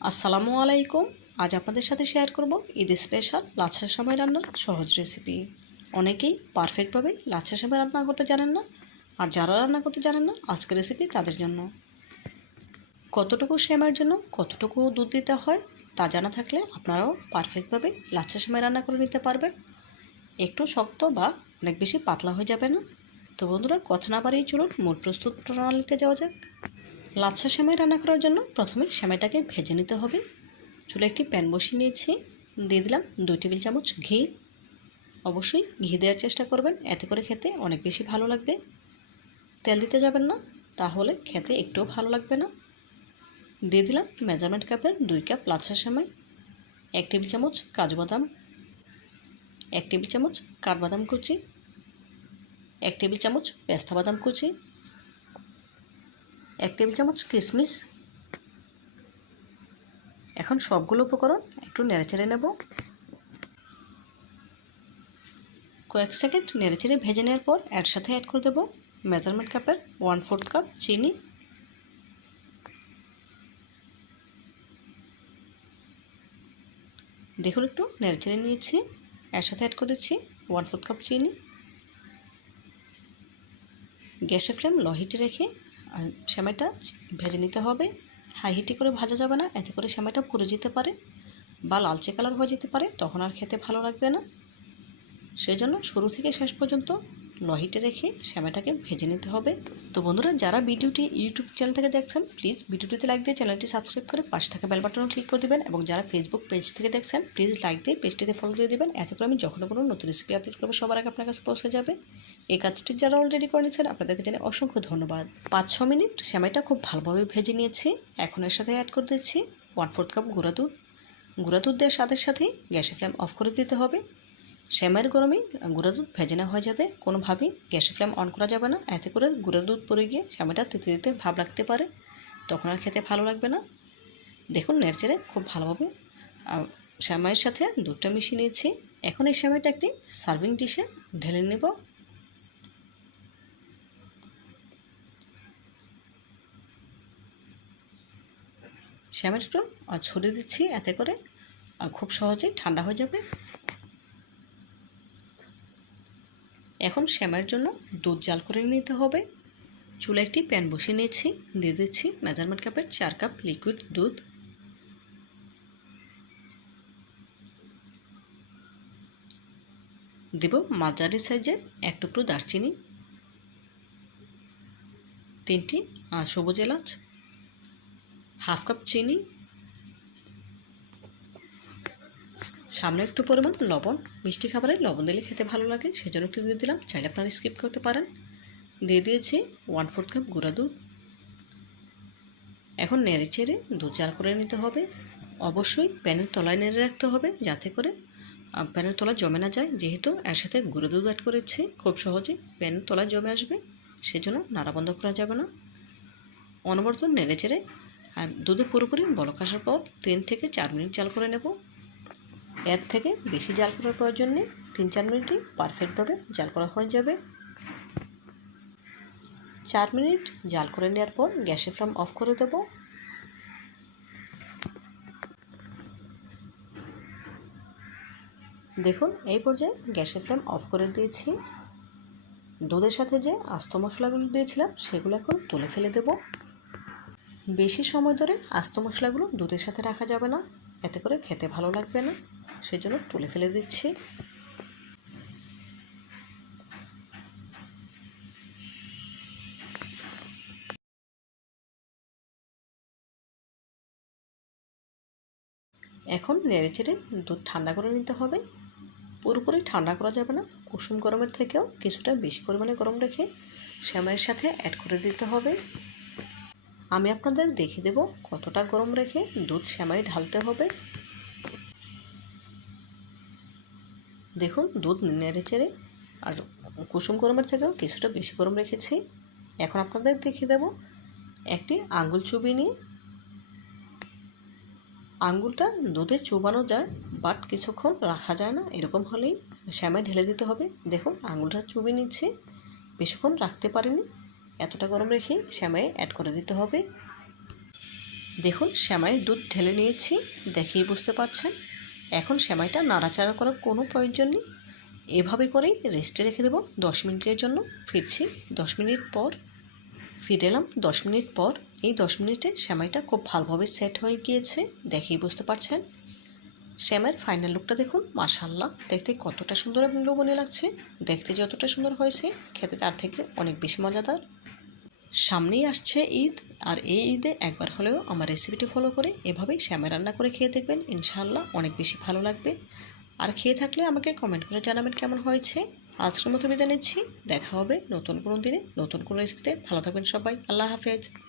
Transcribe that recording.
আসসালামু আলাইকুম। আজ আপনাদের সাথে শেয়ার করব ঈদ স্পেশাল লাচ্ছা সেমাই রান্নার সহজ রেসিপি। অনেকেই পারফেক্টভাবে লাচ্ছা সেমাই রান্না করতে জানেন না, আর যারা রান্না করতে জানেন না আজকের রেসিপি তাদের জন্য। কতটুকু সেমাইয়ের জন্য কতটুকু দুধ দিতে হয় তা জানা থাকলে আপনারাও পারফেক্টভাবে লাচ্ছা সেমাই রান্না করে নিতে পারবেন। একটু শক্ত বা অনেক বেশি পাতলা হয়ে যাবে না। তো বন্ধুরা, কথা না বাড়িয়ে চলুন মূল প্রস্তুত প্রণালীতে যাওয়া যাক। লাচ্ছা সেমাই রান্না করার জন্য প্রথমে সেমাইটাকে ভেজে নিতে হবে। চুলে একটি প্যান বসিয়ে নিয়েছি, দিয়ে দিলাম 2 টেবিল চামচ ঘি। অবশ্যই ঘি দেওয়ার চেষ্টা করবেন, এতে করে খেতে অনেক বেশি ভালো লাগবে। তেল দিতে যাবেন না, তাহলে খেতে একটুও ভালো লাগবে না। দিয়ে দিলাম মেজারমেন্ট কাপের 2 কাপ লাচ্ছা সেমাই, 1 টেবিল চামচ কাজু বাদাম, 1 টেবিল চামচ কাঠবাদাম কুচি, 1 টেবিল চামচ পেস্তা বাদাম কুচি, 1 টেবিল চামচ কিশমিশ। এখন সবগুলো উপকরণ একটু নেড়েচেড়ে নেব। কয়েক সেকেন্ড নেড়েচেড়ে ভেজে নেওয়ার পর এর সাথে অ্যাড করে দেব মেজারমেন্ট কাপের 1/4 কাপ চিনি। দেখুন একটু নেড়েচেড়ে নিয়েছি, এর সাথে অ্যাড করে দিচ্ছি 1/4 কাপ চিনি। গ্যাসের ফ্লেম লো হিটে রেখে সেমাইটা ভেজে নিতে হবে। হাই হিটে করে ভাজা যাবে না, এতে করে সেমাইটা পুড়ে যেতে পারে বা লালচে কালার হয়ে যেতে পারে, তখন আর খেতে ভালো লাগবে না। সেই জন্য শুরু থেকে শেষ পর্যন্ত লো হিটে রেখে সেমাইটাকে ভেজে নিতে হবে। তো বন্ধুরা, যারা ভিডিওটি ইউটিউব চ্যানেল থেকে দেখছেন প্লিজ ভিডিওটিতে লাইক দিয়ে চ্যানেলটি সাবস্ক্রাইব করে পাশে থাকা বেল বাটনও ক্লিক করে দেবেন, এবং যারা ফেসবুক পেজ থেকে দেখছেন প্লিজ লাইক দিয়ে পেজটিতে ফলো দিয়ে দেবেন, এতে করে আমি যখন কোনো নতুন রেসিপি আপলোড করবো সবার আগে আপনার কাছে পৌঁছে যাবে। এই কাজটি যারা অলরেডি করে নিয়েছেন আপনাদেরকে জানাই অসংখ্য ধন্যবাদ। 5-6 মিনিট সেমাইটা খুব ভালোভাবে ভেজে নিয়েছি। এখন এর সাথে অ্যাড করে দিচ্ছি 1/4 কাপ গুঁড়া দুধ। গুঁড়া দুধ দেওয়ার সাথে সাথেই গ্যাসের ফ্লেম অফ করে দিতে হবে। সেমাইয়ের গরমে গুঁড়া দুধ ভেজে নেওয়া হয়ে যাবে, কোনোভাবেই গ্যাসের ফ্লেম অন করা যাবে না, এতে করে গুঁড়া দুধ পড়ে গিয়ে সেমাইটা তিতে তিতে ভাব লাগতে পারে, তখন আর খেতে ভালো লাগবে না। দেখুন নেড়েচেড়ে খুব ভালোভাবে সেমাইয়ের সাথে দুধটা মিশিয়ে নিয়েছি। এখন এই সেমাইটা একটি সার্ভিং ডিশে ঢেলে নেব। সেমাইটা একটু ছড়িয়ে দিচ্ছি, এতে করে খুব সহজেই ঠান্ডা হয়ে যাবে। এখন সেমাইয়ের জন্য দুধ জাল করে নিতে হবে। চুলে একটি প্যান বসিয়ে নিয়েছি, দিয়ে দিচ্ছি মেজারমেন্ট কাপের 4 কাপ লিকুইড দুধ। দেব মাঝারি সাইজের 1 টুকরো দারচিনি, 3টি সবুজ এলাচ, হাফ কাপ চিনি, সামনে একটু পরিমাণ লবণ। মিষ্টি খাবারে লবণ দিলে খেতে ভালো লাগে, সেজন্য একটু দিয়ে দিলাম, চাইলে আপনারা স্কিপ করতে পারেন। দিয়ে দিয়েছি 1/4 কাপ গুঁড়া দুধ। এখন নেড়ে চেড়ে দুধ জাল করে নিতে হবে। অবশ্যই প্যানের তলায় নেড়ে রাখতে হবে, যাতে করে প্যানের তলায় জমে না যায়, যেহেতু এর সাথে গুঁড়ো দুধ অ্যাড করেছি খুব সহজে প্যানের তলায় জমে আসবে, সেজন্য নাড়া বন্ধ করা যাবে না। অনবরত নেড়ে চেড়ে আর দুধে পুরোপুরি বলক আসার পর 3 থেকে 4 মিনিট জাল করে নেব। এর থেকে বেশি জাল করার প্রয়োজন নেই, 3-4 মিনিটই পারফেক্টভাবে জাল করা হয়ে যাবে। 4 মিনিট জাল করে নেওয়ার পর গ্যাসের ফ্লেম অফ করে দেব। দেখুন এই পর্যায়ে গ্যাসের ফ্লেম অফ করে দিয়েছি। দুধের সাথে যে আস্ত মশলাগুলো দিয়েছিলাম সেগুলো এখন তুলে ফেলে দেব। বেশি সময় ধরে আস্ত মশলাগুলো দুধের সাথে রাখা যাবে না, এতে করে খেতে ভালো লাগবে না, সেজন্য তুলে ফেলে দিচ্ছি। এখন নেড়েচেড়ে দুধ ঠান্ডা করে নিতে হবে। পুরোপুরি ঠান্ডা করা যাবে না, কুসুম গরমের থেকেও কিছুটা বেশি পরিমাণে গরম রেখে সেমাইয়ের সাথে অ্যাড করে দিতে হবে। আমি আপনাদের দেখিয়ে দেব কতটা গরম রেখে দুধ সেমাই ঢালতে হবে। দেখুন দুধ নেড়েচেড়ে আর কুসুম গরমের থেকেও কিছুটা বেশি গরম রেখেছি। এখন আপনাদের দেখিয়ে দেব একটি আঙ্গুল চুবিয়ে নিয়ে, আঙ্গুলটা দুধে চুবানো যায় বাট কিছুক্ষণ রাখা যায় না, এরকম হলেই সেমাই ঢেলে দিতে হবে। দেখুন আঙ্গুলটা চুবিয়ে নিচ্ছে, বেশিক্ষণ রাখতে পারিনি, এতটা গরম রেখে সেমাই অ্যাড করে দিতে হবে। দেখুন সেমাইয়ের দুধ ঢেলে নিয়েছি, দেখেই বুঝতে পারছেন। এখন সেমাইটা নাড়াচাড়া করার কোনো প্রয়োজন নেই, এভাবে করেই রেস্টে রেখে দেবো 10 মিনিটের জন্য। ফিরছি 10 মিনিট পর। ফিরে এলাম 10 মিনিট পর। এই 10 মিনিটে সেমাইটা খুব ভালোভাবে সেট হয়ে গিয়েছে, দেখেই বুঝতে পারছেন। সেমাইয়ের ফাইনাল লুকটা দেখুন, মাশাআল্লাহ, দেখতে কতটা সুন্দর এবং লোভনীয় লাগছে। দেখতে যতটা সুন্দর হয়েছে, খেতে তার থেকে অনেক বেশি মজাদার। সামনেই আসছে ঈদ, আর এই ঈদে একবার হলেও আমার রেসিপিটি ফলো করে এভাবেই সেমাই রান্না করে খেয়ে দেখবেন, ইনশাআল্লাহ অনেক বেশি ভালো লাগবে। আর খেয়ে থাকলে আমাকে কমেন্ট করে জানাবেন কেমন হয়েছে। আজকের মতো বিদায় নিচ্ছি, দেখা হবে নতুন কোনো দিনে নতুন কোনো রেসিপিতে। ভালো থাকবেন সবাই, আল্লাহ হাফেজ।